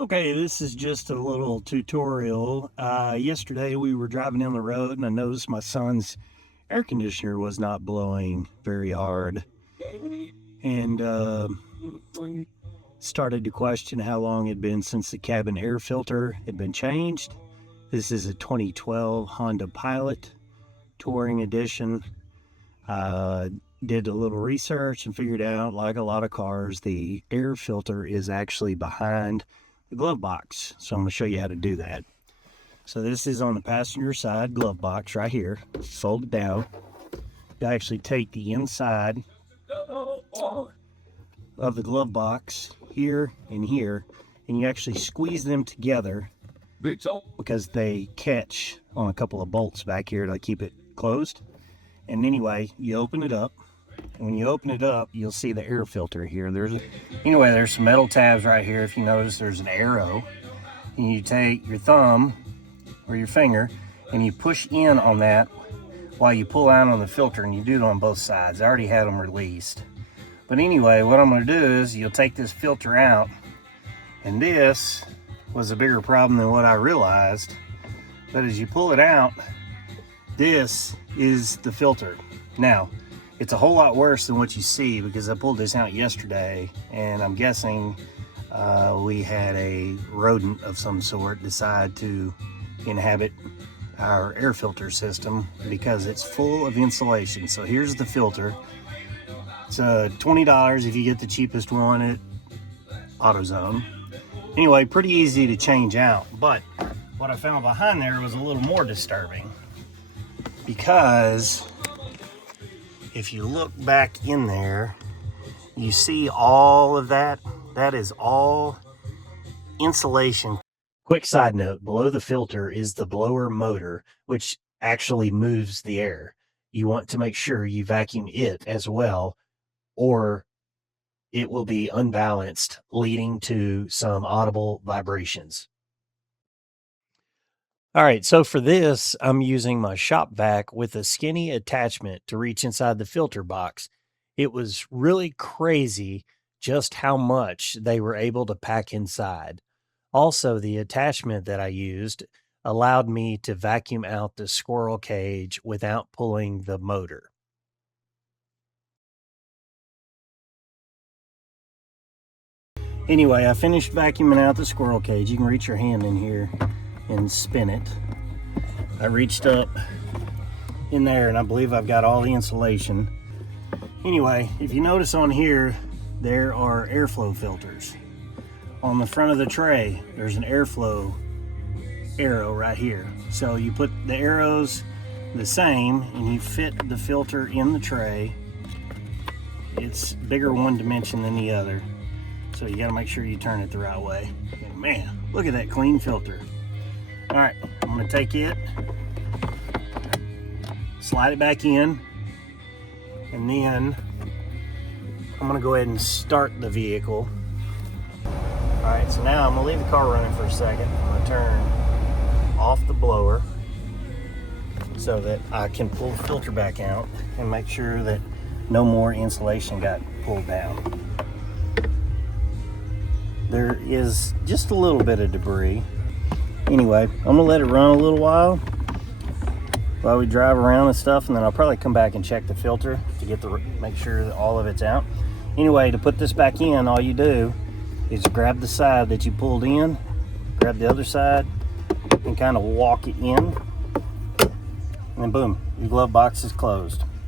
Okay, this is just a little tutorial. Yesterday we were driving down the road and I noticed my son's air conditioner was not blowing very hard. And started to question how long it had been since the cabin air filter had been changed. This is a 2012 Honda Pilot Touring Edition. Did a little research and figured out, like a lot of cars, the air filter is actually behind the glove box. So I'm going to show you how to do that. So this is on the passenger side glove box right here. Fold it down. You actually take the inside of the glove box here and here, and you actually squeeze them together because they catch on a couple of bolts back here to keep it closed. And anyway, you open it up. When you open it up, you'll see the air filter here. There's some metal tabs right here. If you notice, there's an arrow. And you take your thumb or your finger and you push in on that while you pull out on the filter, and you do it on both sides. I already had them released. But anyway, what I'm going to do is you'll take this filter out, and this was a bigger problem than what I realized. But as you pull it out, this is the filter. Now, it's a whole lot worse than what you see because I pulled this out yesterday, and I'm guessing we had a rodent of some sort decide to inhabit our air filter system because it's full of insulation. So here's the filter. It's $20 if you get the cheapest one at AutoZone. Anyway, pretty easy to change out, but what I found behind there was a little more disturbing, because if you look back in there, you see all of that. That is all insulation. Quick side note, below the filter is the blower motor, which actually moves the air. You want to make sure you vacuum it as well, or it will be unbalanced, leading to some audible vibrations. All right, so for this, I'm using my shop vac with a skinny attachment to reach inside the filter box. It was really crazy just how much they were able to pack inside. Also, the attachment that I used allowed me to vacuum out the squirrel cage without pulling the motor. Anyway, I finished vacuuming out the squirrel cage. You can reach your hand in here and spin it. I reached up in there and I believe I've got all the insulation. Anyway, if you notice on here, there are airflow filters. On the front of the tray, there's an airflow arrow right here. So you put the arrows the same and you fit the filter in the tray. It's bigger one dimension than the other, so you got to make sure you turn it the right way. And man, look at that clean filter. All right, I'm going to take it, slide it back in, and then I'm going to go ahead and start the vehicle. All right, so now I'm going to leave the car running for a second. I'm going to turn off the blower so that I can pull the filter back out and make sure that no more insulation got pulled down. There is just a little bit of debris. Anyway, I'm going to let it run a little while we drive around and stuff, and then I'll probably come back and check the filter to make sure that all of it's out. Anyway, to put this back in, all you do is grab the side that you pulled in, grab the other side, and kind of walk it in, and then boom, your glove box is closed.